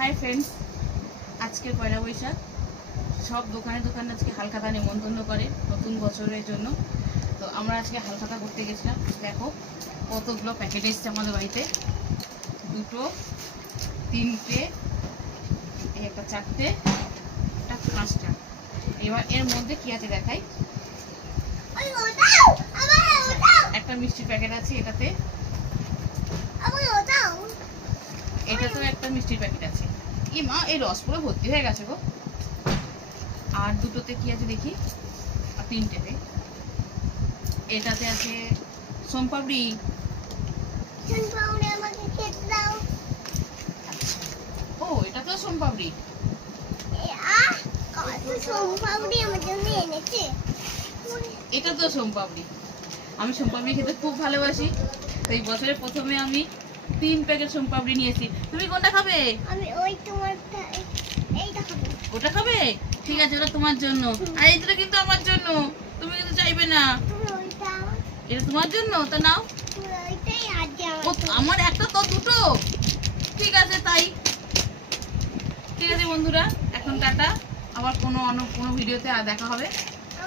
Hi friends, আজকে পয়লা বৈশাখ। সব দোকানে দোকানে আজকে হালখাতা নিমন্ত্রণ করে নতুন বছরের জন্য। তো আমরা আজকে হালখাতা করতে গেছিলাম। দেখো কতগুলো প্যাকেট এসছে আমাদের বাড়িতে, দুটো, তিনটে, এই একটা চারটে, একটা পাঁচটা। এবার এর মধ্যে কি আছে দেখাই। একটা মিষ্টির প্যাকেট আছে এটাতে, এটাতেও একটা মিষ্টির প্যাকেট আছে। এই মা, এই রস পুরো ভর্তি হয়ে গেছে গো। আর দুটোতে কি আছে দেখি, আর তিনটেতে, এটাতে আছে সোমপাপড়ি। ও, এটাতেও সোমপাপড়ি। এটা তো সোমপাপড়ি। আমি সোমপাপড়ি খেতে খুব ভালোবাসি, তো এই বছরের প্রথমে আমি 3 প্যাকেট সোমপাপড়ি নিয়েছি। তুমি কোনটা খাবে? আমি এইটা খাবো। ওটা খাবে? ঠিক আছে, ওটা তোমার জন্য। আর এই দুটো কিন্তু আমার জন্য, তুমি কিন্তু চাইবে না। এটা তোমার জন্য, তা নাও। আমার একটা তো দুটো। ঠিক আছে, তাই। ঠিক আছে বন্ধুরা, এখন টাটা। আবার কোনো ভিডিওতে দেখা হবে।